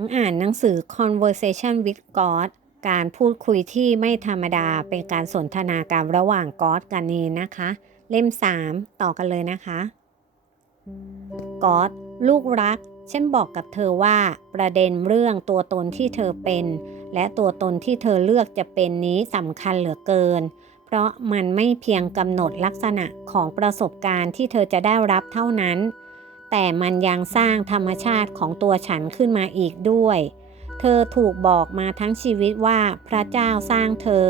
ทั้งอ่านหนังสือ Conversation with God การพูดคุยที่ไม่ธรรมดาเป็นการสนทนาการระหว่างกอดกับนีนนะคะ เล่ม 3 ต่อกันเลยนะคะกอดลูกรัก ฉันบอกกับเธอว่าประเด็นเรื่องตัวตนที่เธอเป็น และตัวตนที่เธอเลือกจะเป็นนี้สำคัญเหลือเกิน เพราะมันไม่เพียงกำหนดลักษณะของประสบการณ์ที่เธอจะได้รับเท่านั้น แต่มันยังสร้างธรรมชาติของตัวฉันขึ้นมาอีกด้วย เธอถูกบอกมาทั้งชีวิตว่าพระเจ้าสร้างเธอ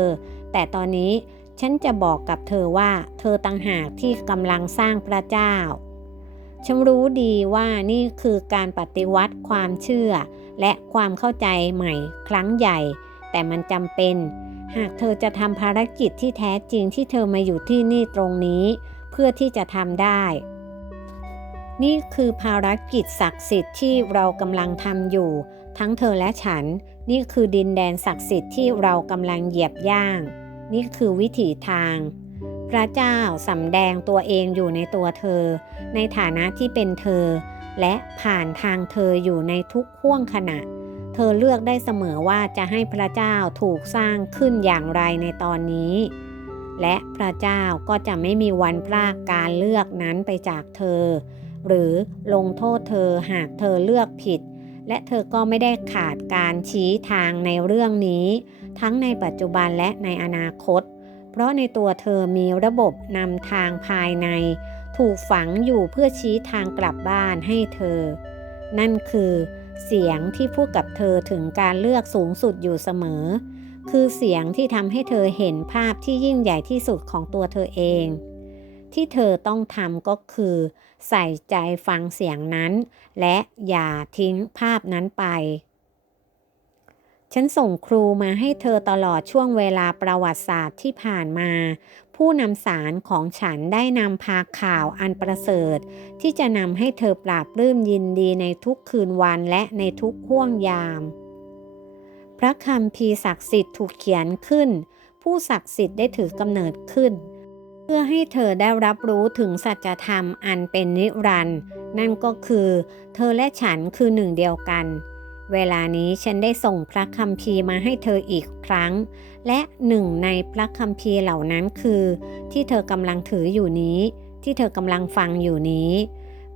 แต่ตอนนี้ฉันจะบอกกับเธอว่าเธอต่างหากที่กำลังสร้างพระเจ้า ฉันรู้ดีว่านี่คือการปฏิวัติความเชื่อ และความเข้าใจใหม่ครั้งใหญ่ แต่มันจำเป็น หากเธอจะทำภารกิจที่แท้จริงที่เธอมาอยู่ที่นี่ตรงนี้ เพื่อที่จะทำได้ นี่คือภารกิจศักดิ์สิทธิ์ที่เรากำลังทำอยู่ ทั้งเธอและฉัน นี่คือดินแดนศักดิ์สิทธิ์ที่เรากำลังเหยียบย่าง นี่คือวิถีทาง พระเจ้าสำแดงตัวเองอยู่ในตัวเธอ ในฐานะที่เป็นเธอ และผ่านทางเธออยู่ในทุกห่วงขณะ เธอเลือกได้เสมอว่าจะให้พระเจ้าถูกสร้างขึ้นอย่างไรในตอนนี้ และพระเจ้าก็จะไม่มีวันพลากการเลือกนั้นไปจากเธอ หรือลงโทษเธอหากเธอเลือกผิด และเธอก็ไม่ได้ขาดการชี้ทางในเรื่องนี้ ทั้งในปัจจุบันและในอนาคต เพราะในตัวเธอมีระบบนำทางภายใน ถูกฝังอยู่เพื่อชี้ทางกลับบ้านให้เธอ นั่นคือเสียงที่พูดกับเธอถึงการเลือกสูงสุดอยู่เสมอ คือเสียงที่ทำให้เธอเห็นภาพที่ยิ่งใหญ่ที่สุดของตัวเธอเอง ที่เธอต้องทำก็คือ ใส่ใจฟังเสียงนั้น และอย่าทิ้งภาพนั้นไป ฉันส่งครูมาให้เธอตลอดช่วงเวลาประวัติศาสตร์ที่ผ่านมา ผู้นำสารของฉันได้นำพาข่าวอันประเสริฐ ที่จะนำให้เธอปราบปลื้มยินดีในทุกคืนวันและในทุกห่วงยาม พระคำพีศักดิ์สิทธิ์ถูกเขียนขึ้น ผู้ศักดิ์สิทธิ์ได้ถือกำเนิดขึ้น พื่อให้เธอได้รับรู้ถึงสัจธรรมอันเป็นนิรันดร์นั่นก็คือ เธอและฉันคือหนึ่งเดียวกัน เวลานี้ฉันได้ส่งพระคัมภีร์มาให้เธออีกครั้ง และหนึ่งในพระคัมภีร์เหล่านั้นคือ ที่เธอกำลังถืออยู่นี้ ที่เธอกำลังฟังอยู่นี้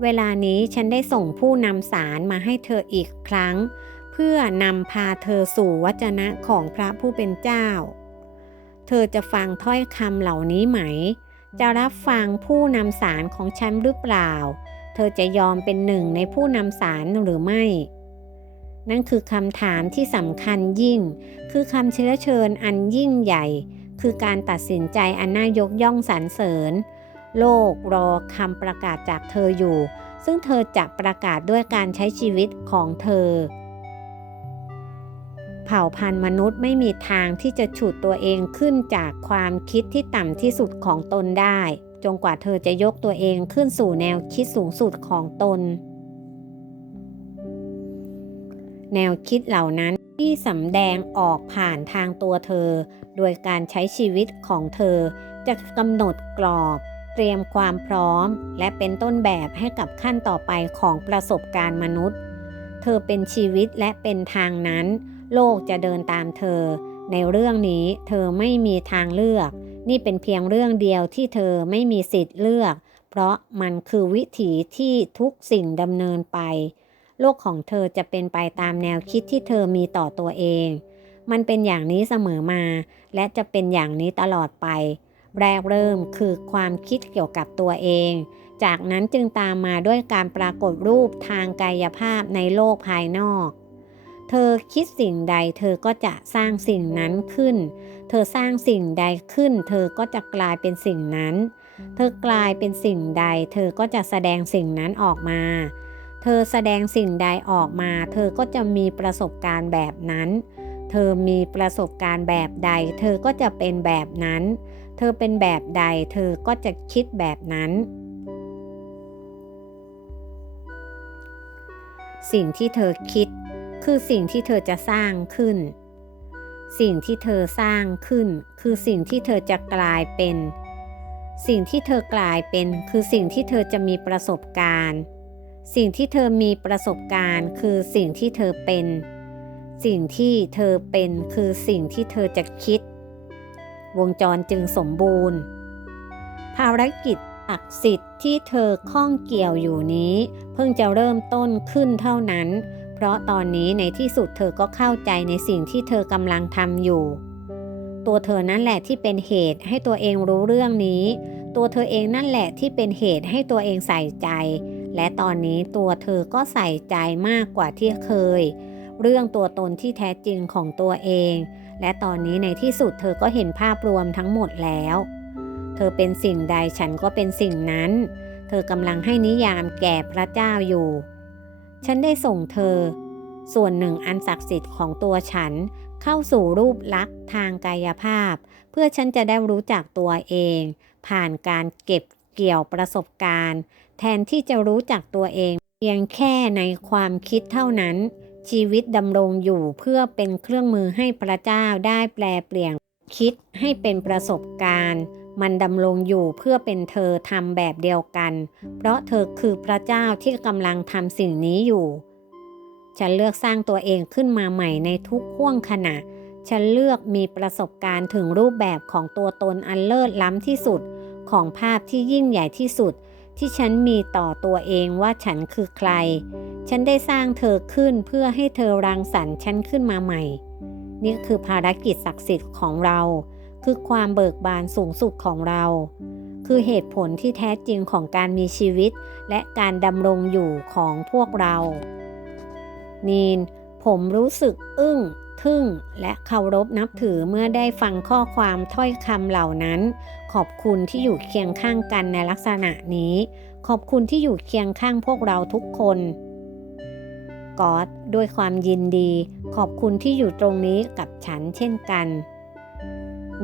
เวลานี้ฉันได้ส่งผู้นำสารมาให้เธออีกครั้ง เพื่อนำพาเธอสู่วจนะของพระผู้เป็นเจ้า เธอจะฟังถ้อยคำเหล่านี้ไหม จะรับฟังผู้นำสารของฉันหรือเปล่า เธอจะยอมเป็นหนึ่งในผู้นำสารหรือไม่ นั่นคือคำถามที่สำคัญยิ่ง คือคำเชื้อเชิญอันยิ่งใหญ่ คือการตัดสินใจอันน่ายกย่องสรรเสริญ โลกรอคำประกาศจากเธออยู่ ซึ่งเธอจะประกาศด้วยการใช้ชีวิตของเธอเผ่าพันธุ์มนุษย์ไม่มีทางที่จะฉุดตัวเองขึ้นจากความคิดที่ต่ำที่สุดของตนได้ จนกว่าเธอจะยกตัวเองขึ้นสู่แนวคิดสูงสุดของตน แนวคิดเหล่านั้นที่สำแดงออกผ่านทางตัวเธอ โดยการใช้ชีวิตของเธอ จะกำหนดกรอบ เตรียมความพร้อม และเป็นต้นแบบให้กับขั้นต่อไปของประสบการณ์มนุษย์ เธอเป็นชีวิตและเป็นทางนั้น โลกจะเดินตามเธอ ในเรื่องนี้เธอไม่มีทางเลือก นี่เป็นเพียงเรื่องเดียวที่เธอไม่มีสิทธิ์เลือก เพราะมันคือวิถีที่ทุกสิ่งดำเนินไป โลกของเธอจะเป็นไปตามแนวคิดที่เธอมีต่อตัวเอง มันเป็นอย่างนี้เสมอมา และจะเป็นอย่างนี้ตลอดไป แรกเริ่มคือความคิดเกี่ยวกับตัวเองจากนั้นจึงตามมาด้วยการปรากฏรูปทางกายภาพในโลกภายนอก เธอคิดสิ่งใด เธอก็จะสร้างสิ่งนั้นขึ้น เธอสร้างสิ่งใดขึ้น เธอก็จะกลายเป็นสิ่งนั้น เธอกลายเป็นสิ่งใด เธอก็จะแสดงสิ่งนั้นออกมา เธอแสดงสิ่งใดออกมา เธอก็จะมีประสบการณ์แบบนั้น เธอมีประสบการณ์แบบใด เธอก็จะเป็นแบบนั้น เธอเป็นแบบใด เธอก็จะคิดแบบนั้นสิ่งที่เธอคิด คือสิ่งที่เธอจะสร้างขึ้น สิ่งที่เธอสร้างขึ้น คือสิ่งที่เธอจะกลายเป็น สิ่งที่เธอกลายเป็น คือสิ่งที่เธอจะมีประสบการณ์ สิ่งที่เธอมีประสบการณ์ คือสิ่งที่เธอเป็น สิ่งที่เธอเป็นคือสิ่งที่เธอจะคิด วงจรจึงสมบูรณ์ ภารกิจศักดิ์สิทธิ์ที่เธอข้องเกี่ยวอยู่นี้ เพิ่งจะเริ่มต้นขึ้นเท่านั้น เพราะตอนนี้ในที่สุดเธอก็เข้าใจในสิ่งที่เธอกำลังทำอยู่ ตัวเธอนั่นแหละที่เป็นเหตุให้ตัวเองรู้เรื่องนี้ ตัวเธอเองนั่นแหละที่เป็นเหตุให้ตัวเองใส่ใจ และตอนนี้ตัวเธอก็ใส่ใจมากกว่าที่เคย เรื่องตัวตนที่แท้จริงของตัวเอง และตอนนี้ในที่สุดเธอก็เห็นภาพรวมทั้งหมดแล้ว เธอเป็นสิ่งใดฉันก็เป็นสิ่งนั้น เธอกำลังให้นิยามแก่พระเจ้าอยู่ ฉันได้ส่งเธอ ส่วนหนึ่งอันศักดิ์สิทธิ์ของตัวฉันเข้าสู่รูปลักษณ์ทางกายภาพ เพื่อฉันจะได้รู้จักตัวเอง ผ่านการเก็บเกี่ยวประสบการณ์ แทนที่จะรู้จักตัวเอง เพียงแค่ในความคิดเท่านั้น ชีวิตดำรงอยู่เพื่อเป็นเครื่องมือให้พระเจ้าได้แปลเปลี่ยนคิดให้เป็นประสบการณ์ มันดำรงอยู่เพื่อเป็นเธอทำแบบเดียวกัน เพราะเธอคือพระเจ้าที่กำลังทำสิ่งนี้อยู่ ฉันเลือกสร้างตัวเองขึ้นมาใหม่ในทุกห่วงขณะ ฉันเลือกมีประสบการณ์ถึงรูปแบบของตัวตนอันเลิศล้ำที่สุด ของภาพที่ยิ่งใหญ่ที่สุด ที่ฉันมีต่อตัวเองว่าฉันคือใคร ฉันได้สร้างเธอขึ้นเพื่อให้เธอรังสรรค์ฉันขึ้นมาใหม่ นี่คือภารกิจศักดิ์สิทธิ์ของเรา คือความเบิกบานสูงสุดของเรา คือเหตุผลที่แท้จริงของการมีชีวิต และการดำรงอยู่ของพวกเรา นีน ผมรู้สึกอึ้ง ทึ่ง และเคารพนับถือเมื่อได้ฟังข้อความถ้อยคำเหล่านั้น ขอบคุณที่อยู่เคียงข้างกันในลักษณะนี้ ขอบคุณที่อยู่เคียงข้างพวกเราทุกคนกอดด้วยความยินดี ขอบคุณที่อยู่ตรงนี้กับฉันเช่นกัน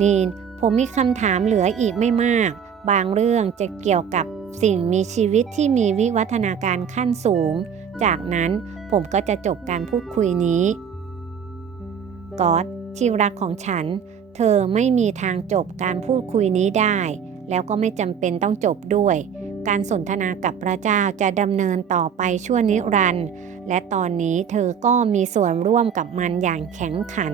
นีนผมมีคำถามเหลืออีกไม่มาก บางเรื่องจะเกี่ยวกับสิ่งมีชีวิตที่มีวิวัฒนาการขั้นสูง จากนั้นผมก็จะจบการพูดคุยนี้กอดที่รักของฉัน เธอไม่มีทางจบการพูดคุยนี้ได้ แล้วก็ไม่จำเป็นต้องจบด้วย การสนทนากับพระเจ้าจะดำเนินต่อไปชั่วนิรันดร์และตอนนี้เธอก็มีส่วนร่วมกับมันอย่างแข็งขัน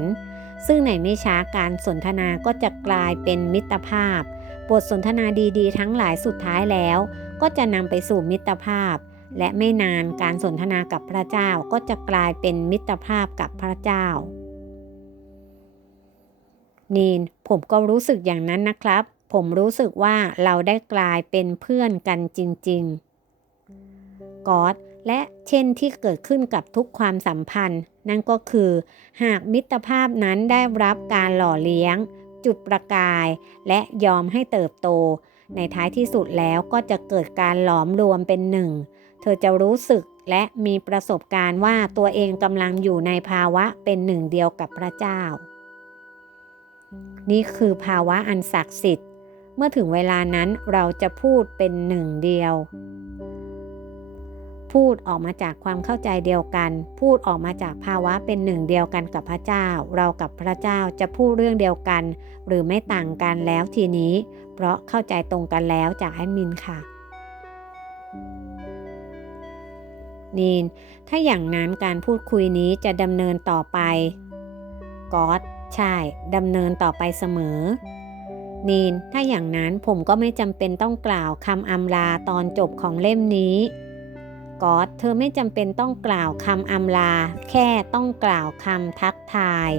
ซึ่งในไม่ช้าการสนทนาก็จะกลายเป็นมิตรภาพ บทสนทนาดีๆ ทั้งหลายสุดท้ายแล้ว ก็จะนำไปสู่มิตรภาพ และไม่นานการสนทนากับพระเจ้าก็จะกลายเป็นมิตรภาพกับพระเจ้า นีนผมก็รู้สึกอย่างนั้นนะครับ ผมรู้สึกว่าเราได้กลายเป็นเพื่อนกันจริง ๆกอด และเช่นที่เกิดขึ้นกับทุกความสัมพันธ์ นั่นก็คือ หากมิตรภาพนั้นได้รับการหล่อเลี้ยง จุดประกาย และยอมให้เติบโต ในท้ายที่สุดแล้วก็จะเกิดการหลอมรวมเป็นหนึ่ง เธอจะรู้สึกและมีประสบการณ์ว่าตัวเองกำลังอยู่ในภาวะเป็นหนึ่งเดียวกับพระเจ้า นี่คือภาวะอันศักดิ์สิทธิ์ เมื่อถึงเวลานั้นเราจะพูดเป็นหนึ่งเดียว พูดออกมาจากความเข้าใจเดียวกัน พูดออกมาจากภาวะเป็นหนึ่งเดียวกันกับพระเจ้า เรากับพระเจ้าจะพูดเรื่องเดียวกัน หรือไม่ต่างกันแล้วทีนี้ เพราะเข้าใจตรงกันแล้วจากแอดมินค่ะนีนถ้าอย่างนั้นการพูดคุยนี้จะดำเนินต่อไปกอดใช่ดำเนินต่อไปเสมอ นีนถ้าอย่างนั้นผมก็ไม่จำเป็นต้องกล่าวคำอำลาตอนจบของเล่มนี้ กอดเธอไม่จำเป็นต้องกล่าวคำอำลา แค่ต้องกล่าวคำทักทาย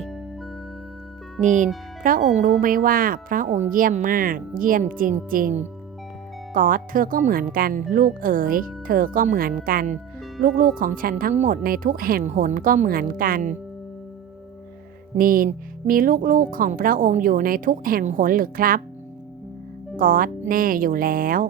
นีน พระองค์รู้ไหมว่าพระองค์เยี่ยมมาก เยี่ยมจริง ๆ กอดเธอก็เหมือนกัน ลูกเอ๋ย เธอก็เหมือนกัน ลูกๆของฉันทั้งหมดในทุกแห่งหนก็เหมือนกันนีนมีลูกๆของพระองค์อยู่ในทุกแห่งหนหรือครับ กอดแน่อยู่แล้ว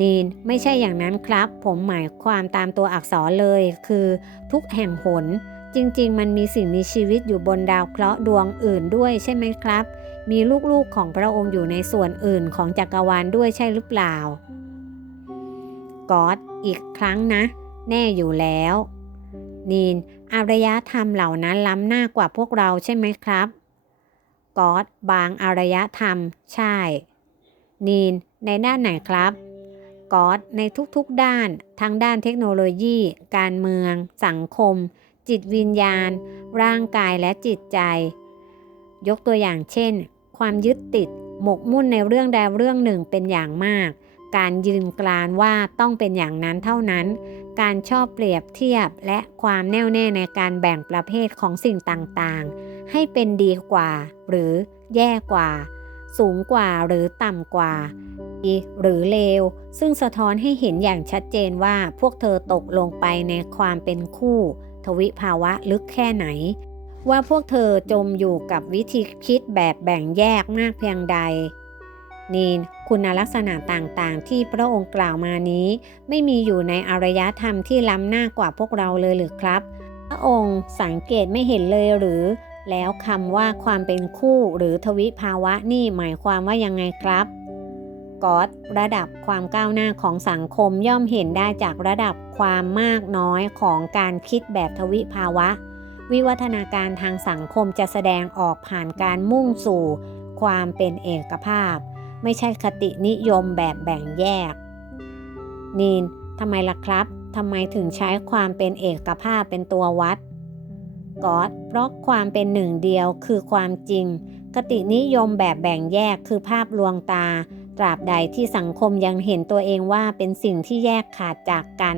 นีนไม่ใช่อย่างนั้นครับ ผมหมายความตามตัวอักษรเลย คือทุกแห่งหน จริง ๆ มันมีสิ่งมีชีวิตอยู่บนดาวเคราะห์ดวงอื่นด้วยใช่ไหมครับ มีลูกๆของพระองค์อยู่ในส่วนอื่นของจักรวาลด้วยใช่หรือเปล่ากอดอีกครั้งนะ แน่อยู่แล้ว นีนอารยธรรมเหล่านั้นล้ำหน้ากว่าพวกเราใช่ไหมครับกอดบางอารยธรรม ใช่ นีนในด้านไหนครับ ก๊อตในทุกๆด้าน ทั้งด้านเทคโนโลยี การเมือง สังคม จิตวิญญาณ ร่างกายและจิตใจ ยกตัวอย่างเช่น ความยึดติด หมกมุ่นในเรื่องใดเรื่องหนึ่งเป็นอย่างมาก การยืนกรานว่าต้องเป็นอย่างนั้นเท่านั้น การชอบเปรียบเทียบและความแน่วแน่ในการแบ่งประเภทของสิ่งต่างๆ ให้เป็นดีกว่า หรือแย่กว่า สูงกว่าหรือต่ำกว่าดีหรือเลว ซึ่งสะท้อนให้เห็นอย่างชัดเจนว่าพวกเธอตกลงไปในความเป็นคู่ ทวิภาวะลึกแค่ไหน ว่าพวกเธอจมอยู่กับวิธีคิดแบบแบ่งแยกมากเพียงใดนีนคุณลักษณะต่างๆ ที่พระองค์กล่าวมานี้ ไม่มีอยู่ในอารยธรรมที่ล้ำหน้ากว่าพวกเราเลยหรือครับ พระองค์สังเกตไม่เห็นเลยหรือ แล้วคำว่าความเป็นคู่หรือทวิภาวะนี่หมายความว่ายังไงครับกอตระดับความก้าวหน้าของสังคมย่อมเห็นได้จากระดับความมากน้อยของการคิดแบบทวิภาวะ วิวัฒนาการทางสังคมจะแสดงออกผ่านการมุ่งสู่ ความเป็นเอกภาพ ไม่ใช่คตินิยมแบบแบ่งแยก นีนทำไมล่ะครับทำไมถึงใช้ความเป็นเอกภาพเป็นตัววัด ก๊อตเพราะความเป็นหนึ่งเดียวคือความจริง คตินิยมแบบแบ่งแยกคือภาพลวงตา ตราบใดที่สังคมยังเห็นตัวเองว่าเป็นสิ่งที่แยกขาดจากกัน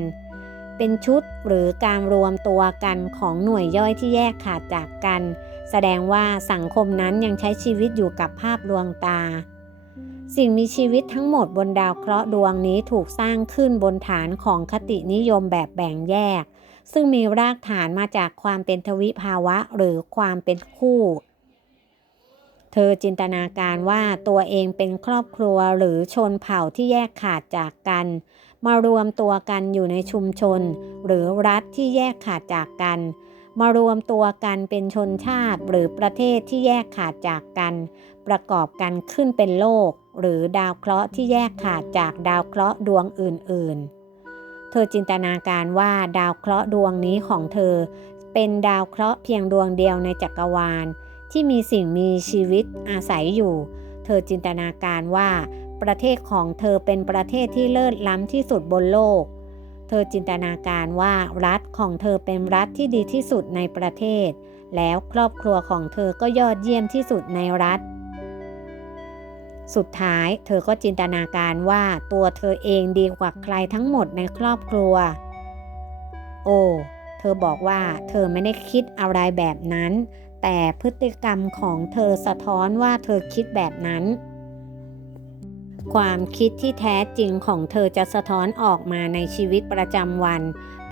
เป็นชุดหรือการรวมตัวกันของหน่วยย่อยที่แยกขาดจากกัน แสดงว่าสังคมนั้นยังใช้ชีวิตอยู่กับภาพลวงตาสิ่งมีชีวิตทั้งหมดบนดาวเคราะห์ดวงนี้ถูกสร้างขึ้นบนฐานของคตินิยมแบบแบ่งแยก ซึ่งมีรากฐานมาจากความเป็นทวิภาวะหรือความเป็นคู่ เธอจินตนาการว่าตัวเองเป็นครอบครัวหรือชนเผ่าที่แยกขาดจากกัน มารวมตัวกันอยู่ในชุมชน หรือรัฐที่แยกขาดจากกัน มารวมตัวกันเป็นชนชาติหรือประเทศที่แยกขาดจากกัน ประกอบกันขึ้นเป็นโลก หรือดาวเคราะห์ที่แยกขาดจากดาวเคราะห์ดวงอื่น ๆ เธอจินตนาการว่าดาวเคราะห์ดวงนี้ของเธอ เป็นดาวเคราะห์เพียงดวงเดียวในจักรวาล ที่มีสิ่งมีชีวิตอาศัยอยู่ เธอจินตนาการว่า ประเทศของเธอเป็นประเทศที่เลิศล้ำที่สุดบนโลก เธอจินตนาการว่ารัฐของเธอเป็นรัฐที่ดีที่สุดในประเทศ แล้วครอบครัวของเธอก็ยอดเยี่ยมที่สุดในรัฐ สุดท้ายเธอก็จินตนาการว่าตัวเธอเองดีกว่าใครทั้งหมดในครอบครัว โอ้ เธอบอกว่าเธอไม่ได้คิดอะไรแบบนั้น แต่พฤติกรรมของเธอสะท้อนว่าเธอคิดแบบนั้น ความคิดที่แท้จริงของเธอจะสะท้อนออกมาในชีวิตประจำวัน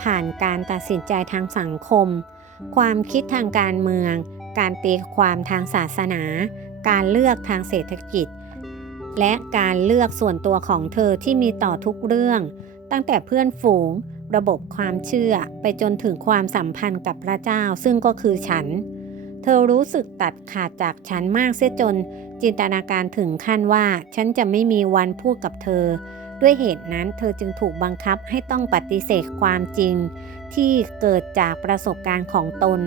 ผ่านการตัดสินใจทางสังคม ความคิดทางการเมือง การตีความทางศาสนา การเลือกทางเศรษฐกิจ และการเลือกส่วนตัวของเธอที่มีต่อทุกเรื่อง ตั้งแต่เพื่อนฝูง ระบบความเชื่อไปจนถึงความสัมพันธ์กับพระเจ้าซึ่งก็คือฉัน เธอรู้สึกตัดขาดจากฉันมากเสียจน จินตนาการถึงขั้นว่าฉันจะไม่มีวันพูดกับเธอ ด้วยเหตุนั้นเธอจึงถูกบังคับให้ต้องปฏิเสธความจริง ที่เกิดจากประสบการณ์ของตน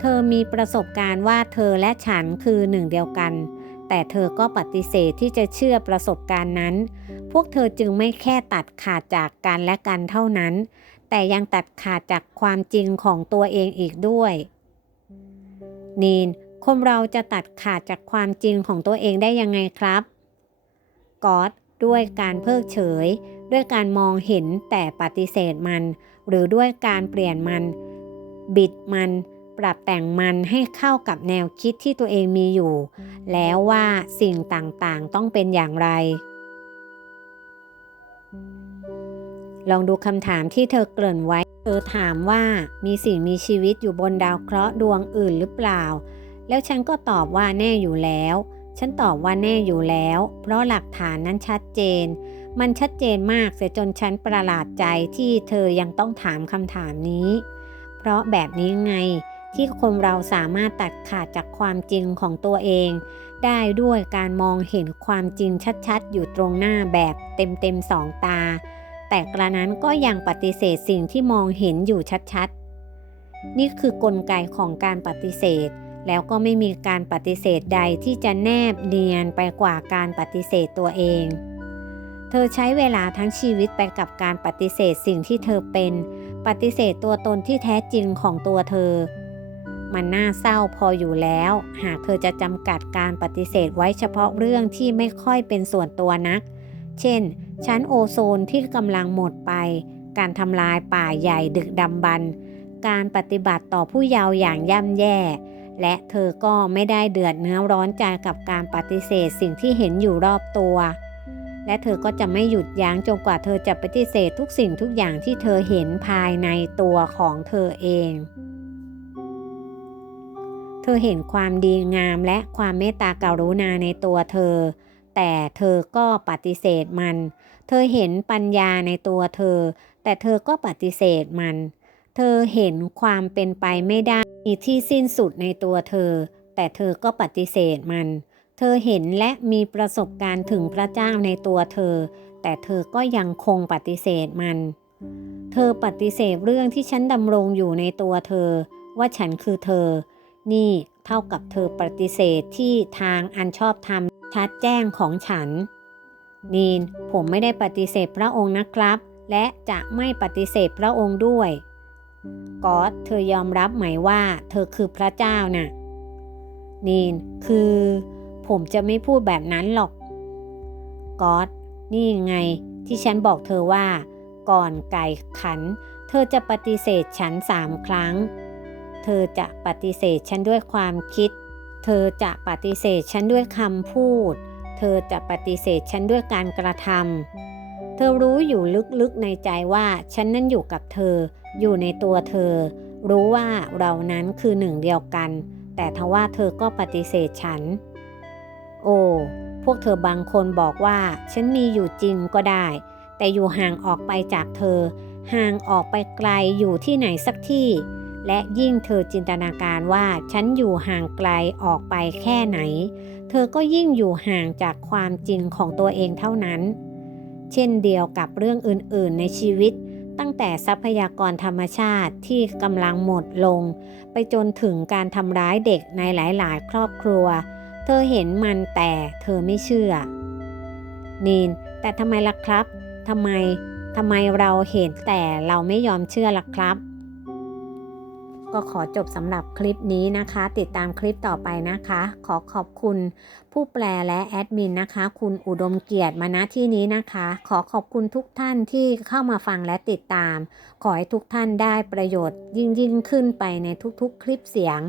เธอมีประสบการณ์ว่าเธอและฉันคือหนึ่งเดียวกัน แต่เธอก็ปฏิเสธที่จะเชื่อประสบการณ์นั้น พวกเธอจึงไม่แค่ตัดขาดจากกันและกันเท่านั้น แต่ยังตัดขาดจากความจริงของตัวเองอีกด้วย นีน คนเราจะตัดขาดจากความจริงของตัวเองได้ยังไงครับก๊อตด้วยการเพิกเฉย ด้วยการมองเห็นแต่ปฏิเสธมัน หรือด้วยการเปลี่ยนมัน บิดมัน ปรับแต่งมันให้เข้ากับแนวคิดที่ตัวเองมีอยู่ แล้วว่าสิ่งต่างๆต้องเป็นอย่างไร ลองดูคำถามที่เธอเกริ่นไว้ เธอถามว่ามีสิ่งมีชีวิตอยู่บนดาวเคราะห์ดวงอื่นหรือเปล่า แล้วฉันก็ตอบว่าแน่อยู่แล้ว ฉันตอบว่าแน่อยู่แล้ว เพราะหลักฐานนั้นชัดเจน มันชัดเจนมากเสียจนฉันประหลาดใจที่เธอยังต้องถามคำถามนี้ เพราะแบบนี้ไง ที่คนเราสามารถตัดขาดจากความจริงของตัวเอง ได้ด้วยการมองเห็นความจริงชัดๆ อยู่ตรงหน้าแบบเต็มๆสองตา แต่กระนั้นก็ยังปฏิเสธสิ่งที่มองเห็นอยู่ชัดๆ นี่คือกลไกของการปฏิเสธ แล้วก็ไม่มีการปฏิเสธใดที่จะแนบเนียนไปกว่าการปฏิเสธตัวเอง เธอใช้เวลาทั้งชีวิตไปกับการปฏิเสธสิ่งที่เธอเป็น ปฏิเสธตัวตนที่แท้จริงของตัวเธอ มันน่าเศร้าพออยู่แล้ว หากเธอจะจำกัดการปฏิเสธไว้เฉพาะเรื่องที่ไม่ค่อยเป็นส่วนตัวนัก เช่น ชั้นโอโซนที่กำลังหมดไป การทำลายป่าใหญ่ดึกดำบรรการปฏิบัติต่อผู้เยาว์อย่างย่ำแย่ และเธอก็ไม่ได้เดือดเนื้อร้อนใจกับการปฏิเสธสิ่งที่เห็นอยู่รอบตัว และเธอก็จะไม่หยุดยั้งจนกว่าเธอจะปฏิเสธทุกสิ่งทุกอย่างที่เธอเห็นภายในตัวของเธอเอง เธอเห็นความดีงามและความเมตตากรุณาในตัวเธอ แต่เธอก็ปฏิเสธมัน เธอเห็นปัญญาในตัวเธอ แต่เธอก็ปฏิเสธมัน เธอเห็นความเป็นไปไม่ได้มีที่สิ้นสุดในตัวเธอ แต่เธอก็ปฏิเสธมัน เธอเห็นและมีประสบการณ์ถึงพระเจ้าในตัวเธอ แต่เธอก็ยังคงปฏิเสธมัน เธอปฏิเสธเรื่องที่ฉันดำรงอยู่ในตัวเธอ ว่าฉันคือเธอ นี่เท่ากับเธอปฏิเสธที่ทางอันชอบธรรมชัดแจ้งของฉัน นีนผมไม่ได้ปฏิเสธพระองค์นะครับ และจะไม่ปฏิเสธพระองค์ด้วยกอตเธอยอมรับไหมว่าเธอคือพระเจ้าน่ะ นีนคือ ผมจะไม่พูดแบบนั้นหรอกกอตนี่ไงที่ฉันบอกเธอว่า ก่อนไก่ขัน เธอจะปฏิเสธฉันสามครั้ง เธอจะปฏิเสธฉันด้วยความคิด เธอจะปฏิเสธฉันด้วยคำพูด เธอจะปฏิเสธฉันด้วยการกระทำ เธอรู้อยู่ลึกๆในใจว่าฉันนั้นอยู่กับเธอ อยู่ในตัวเธอ รู้ว่าเรานั้นคือหนึ่งเดียวกัน แต่ทว่าเธอก็ปฏิเสธฉัน โอ้ พวกเธอบางคนบอกว่าฉันมีอยู่จริงก็ได้ แต่อยู่ห่างออกไปจากเธอ ห่างออกไปไกลอยู่ที่ไหนสักที่ และยิ่งเธอจินตนาการว่าฉันอยู่ห่างไกลออกไปแค่ไหน เธอก็ยิ่งอยู่ห่างจากความจริงของตัวเองเท่านั้น เช่นเดียวกับเรื่องอื่นๆในชีวิต ตั้งแต่ทรัพยากรธรรมชาติที่กำลังหมดลง ไปจนถึงการทำร้ายเด็กในหลายๆ ครอบครัว เธอเห็นมันแต่เธอไม่เชื่อ นีน แต่ทำไมล่ะครับทำไมทำไมเราเห็นแต่เราไม่ยอมเชื่อล่ะครับ ก็ขอจบสำหรับคลิปนี้นะคะ ติดตามคลิปต่อไปนะคะ ขอขอบคุณผู้แปลและแอดมินนะคะ คุณอุดมเกียรติมาณที่นี้นะคะ ขอขอบคุณทุกท่านที่เข้ามาฟังและติดตาม ขอให้ทุกท่านได้ประโยชน์ยิ่งยิ่งขึ้นไปในทุกๆ คลิปเสียง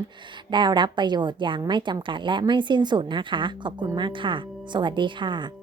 ได้รับประโยชน์อย่างไม่จำกัดและไม่สิ้นสุดนะคะ ขอบคุณมากค่ะ สวัสดีค่ะ